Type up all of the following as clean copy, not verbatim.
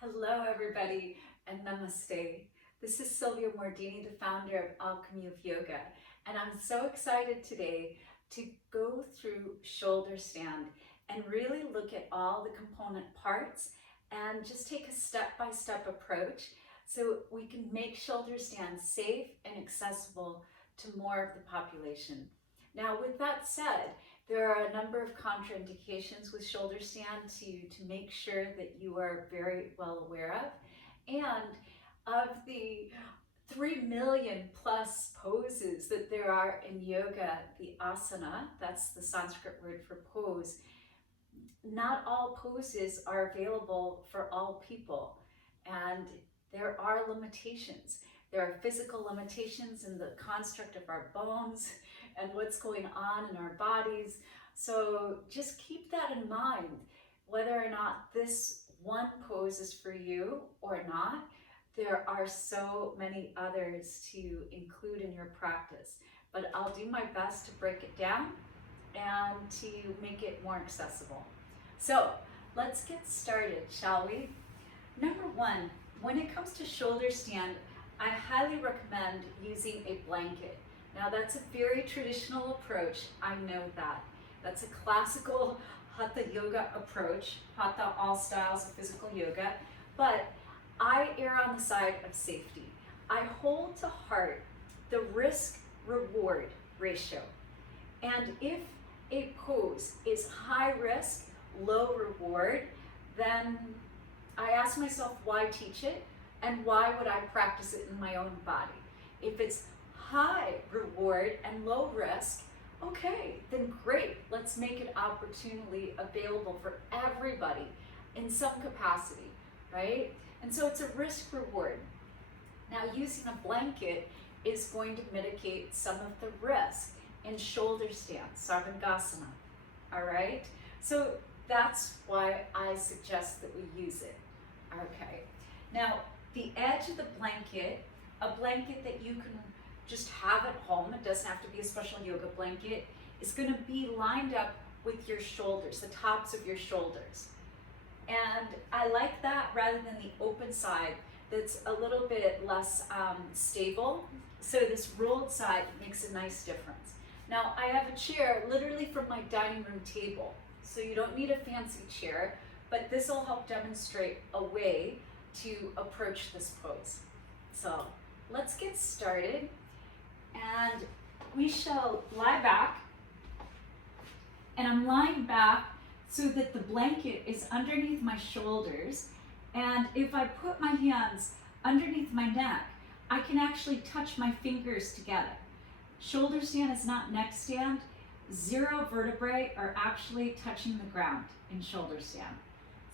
Hello, everybody, and namaste. This is Sylvia Mordini, the founder of Alchemy of Yoga, and I'm so excited today to go through shoulder stand and really look at all the component parts and just take a step-by-step approach so we can make shoulder stand safe and accessible to more of the population. Now, with that said, there are a number of contraindications with shoulder stand to make sure that you are very well aware of. And of the 3 million plus poses that there are in yoga, the asana, that's the Sanskrit word for pose, not all poses are available for all people. And there are limitations. There are physical limitations in the construct of our bones and what's going on in our bodies. So just keep that in mind, whether or not this one pose is for you or not. There are so many others to include in your practice, but I'll do my best to break it down and to make it more accessible. So let's get started, shall we? Number one, when it comes to shoulder stand, I highly recommend using a blanket. Now that's a very traditional approach, I know that. That's a classical Hatha yoga approach, Hatha all styles of physical yoga, but I err on the side of safety. I hold to heart the risk-reward ratio. And if a pose is high risk, low reward, then I ask myself, why teach it? And why would I practice it in my own body? If it's high reward and low risk, okay, then great. Let's make it opportunely available for everybody in some capacity, right? And so it's a risk reward. Now, using a blanket is going to mitigate some of the risk in shoulder stand, Sarvangasana, all right? So that's why I suggest that we use it, okay? Now, the edge of the blanket, a blanket that you can just have at home, it doesn't have to be a special yoga blanket, is gonna be lined up with your shoulders, the tops of your shoulders. And I like that rather than the open side that's a little bit less stable. So this rolled side makes a nice difference. Now I have a chair literally from my dining room table. So you don't need a fancy chair, but this will help demonstrate a way to approach this pose. So let's get started. And we shall lie back. And I'm lying back so that the blanket is underneath my shoulders. And if I put my hands underneath my neck, I can actually touch my fingers together. Shoulder stand is not neck stand. 0 vertebrae are actually touching the ground in shoulder stand.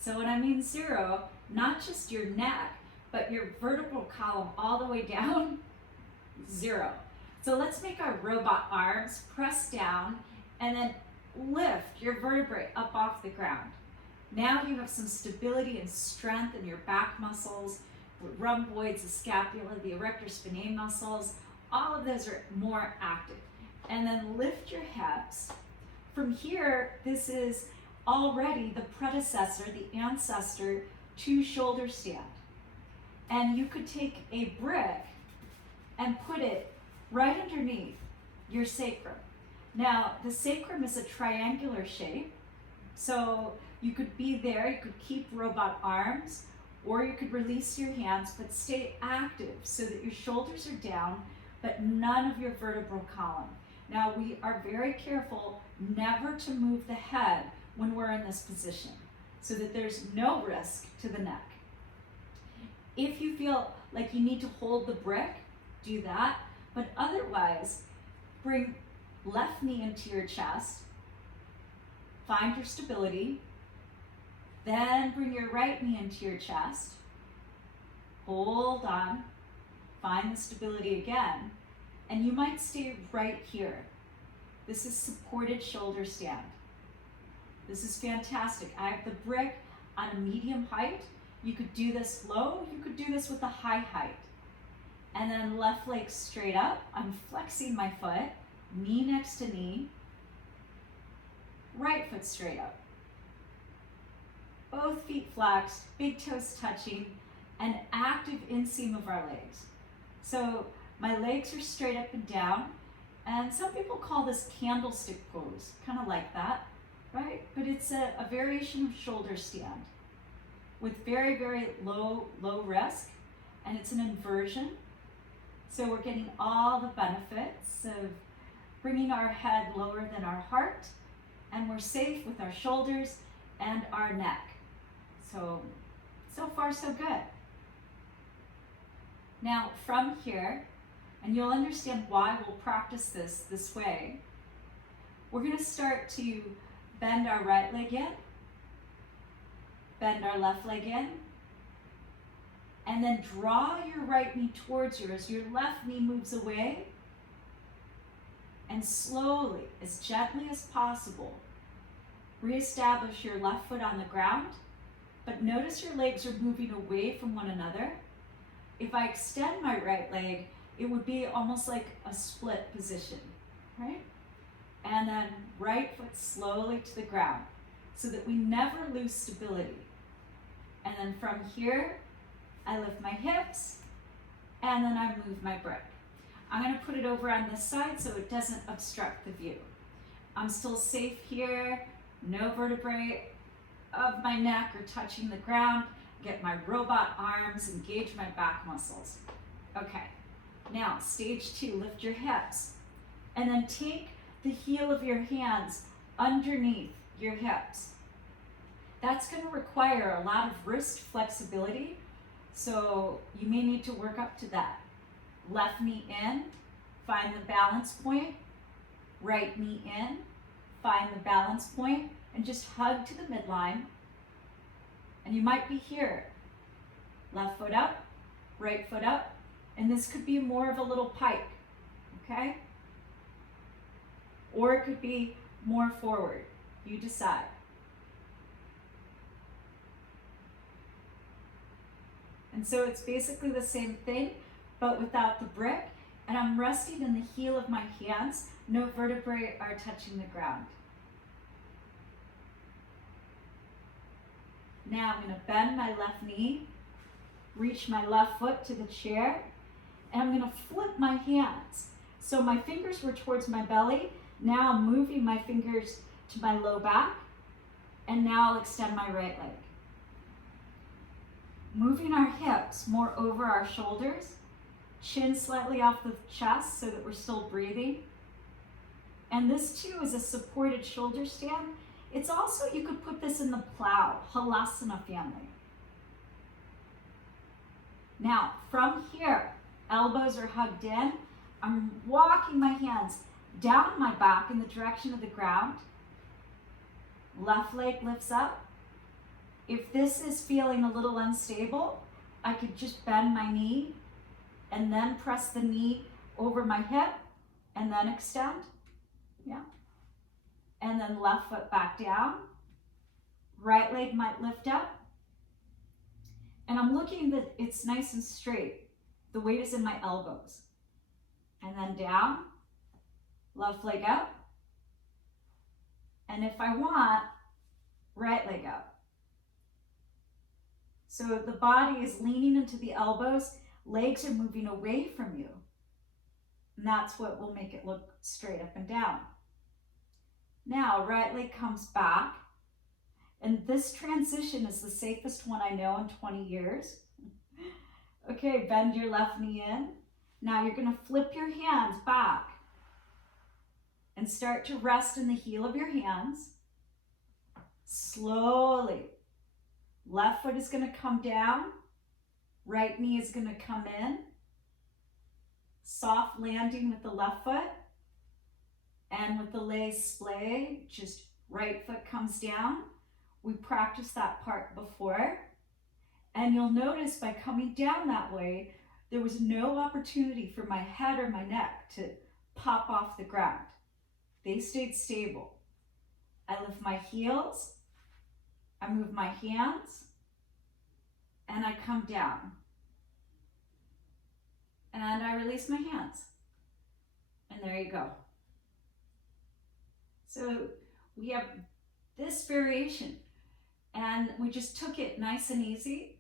So when I mean 0, not just your neck, but your vertebral column all the way down, 0. So let's make our robot arms, press down, and then lift your vertebrae up off the ground. Now you have some stability and strength in your back muscles, the rhomboids, the scapula, the erector spinae muscles, all of those are more active. And then lift your hips. From here, this is already the predecessor, the ancestor to shoulder stand. And you could take a brick and put it right underneath your sacrum. Now, the sacrum is a triangular shape, so you could be there, you could keep robot arms, or you could release your hands, but stay active so that your shoulders are down, but none of your vertebral column. Now, we are very careful never to move the head when we're in this position, so that there's no risk to the neck. If you feel like you need to hold the brick, do that, but otherwise, bring left knee into your chest, find your stability, then bring your right knee into your chest, hold on, find the stability again, and you might stay right here. This is supported shoulder stand. This is fantastic. I have the brick on a medium height. You could do this low, you could do this with a high height. And then left leg straight up, I'm flexing my foot, knee next to knee, right foot straight up. both feet flexed, big toes touching, and active inseam of our legs. So my legs are straight up and down, and some people call this candlestick pose, kind of like that, right? But it's a variation of shoulder stand with very, very low risk, and it's an inversion. So we're getting all the benefits of bringing our head lower than our heart, and we're safe with our shoulders and our neck. So far so good. Now from here, and you'll understand why we'll practice this way, we're going to start to bend our right leg in, bend our left leg in, and then draw your right knee towards you as your left knee moves away, and slowly, as gently as possible, reestablish your left foot on the ground, but notice your legs are moving away from one another. If I extend my right leg, it would be almost like a split position, right? And then right foot slowly to the ground so that we never lose stability. And then from here, I lift my hips and then I move my brick. I'm going to put it over on this side so it doesn't obstruct the view. I'm still safe here, no vertebrae of my neck are touching the ground. Get my robot arms, engage my back muscles. Okay, now stage 2, lift your hips and then take the heel of your hands underneath your hips. That's going to require a lot of wrist flexibility, so you may need to work up to that. Left knee in, find the balance point. Right knee in, find the balance point, and just hug to the midline. And you might be here. Left foot up, right foot up, and this could be more of a little pike, okay? Or it could be more forward. You decide. And so it's basically the same thing, but without the brick, and I'm resting in the heel of my hands. No vertebrae are touching the ground. Now I'm going to bend my left knee, reach my left foot to the chair, and I'm going to flip my hands. So my fingers were towards my belly. Now I'm moving my fingers to my low back, and now I'll extend my right leg. Moving our hips more over our shoulders, chin slightly off the chest so that we're still breathing. And this too is a supported shoulder stand. It's also, you could put this in the plow, Halasana family. Now, from here, elbows are hugged in. I'm walking my hands down my back in the direction of the ground. Left leg lifts up. If this is feeling a little unstable, I could just bend my knee and then press the knee over my hip and then extend. Yeah. And then left foot back down. Right leg might lift up. And I'm looking that it's nice and straight. The weight is in my elbows. And then down, left leg up. And if I want, right leg up. So the body is leaning into the elbows, legs are moving away from you. And that's what will make it look straight up and down. Now, right leg comes back. And this transition is the safest one I know in 20 years. Okay, bend your left knee in. Now you're going to flip your hands back and start to rest in the heel of your hands. Slowly. Left foot is going to come down. Right knee is going to come in. Soft landing with the left foot. And with the lay splay, just right foot comes down. We practiced that part before. And you'll notice by coming down that way, there was no opportunity for my head or my neck to pop off the ground. They stayed stable. I lift my heels, I move my hands, and I come down. And I release my hands. And there you go. So we have this variation. and we just took it nice and easy.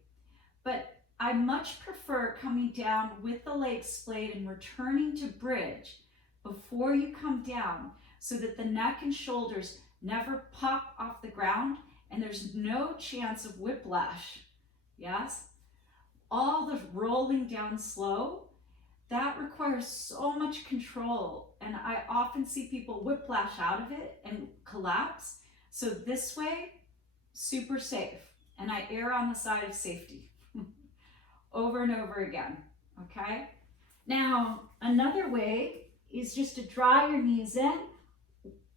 But I much prefer coming down with the legs splayed and returning to bridge before you come down, so that the neck and shoulders never pop off the ground and there's no chance of whiplash. Yes? All the rolling down slow, that requires so much control, and I often see people whiplash out of it and collapse. So this way, super safe, and I err on the side of safety over and over again. Okay, now another way is just to draw your knees in,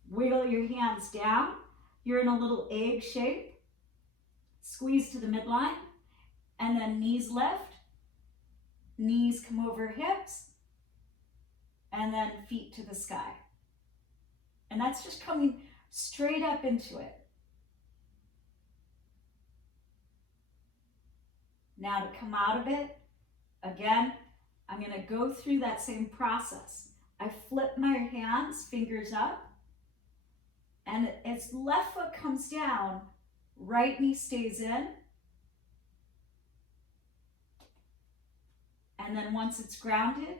wiggle your hands down. You're in a little egg shape, squeeze to the midline, and then knees lift, knees come over hips, and then feet to the sky. And that's just coming straight up into it. Now to come out of it, again, I'm going to go through that same process. I flip my hands, fingers up, and as left foot comes down, right knee stays in. And then once it's grounded,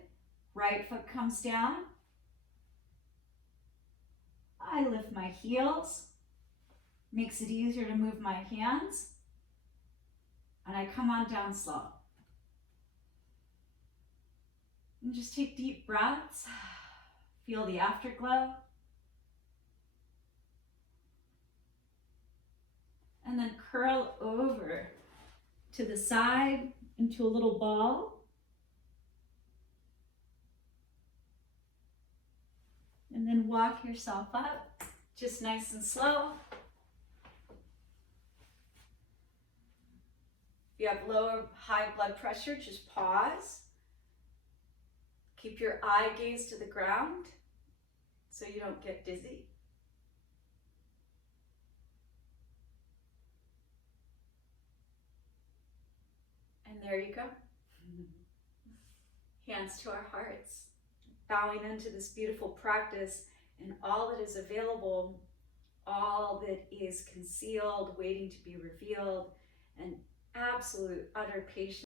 right foot comes down. I lift my heels, makes it easier to move my hands, and I come on down slow. And just take deep breaths, feel the afterglow. And then curl over to the side into a little ball. And then walk yourself up, just nice and slow. If you have low or high blood pressure, just pause. Keep your eye gaze to the ground so you don't get dizzy. And there you go. Hands to our hearts, bowing into this beautiful practice and all that is available, all that is concealed, waiting to be revealed, and absolute, utter patience.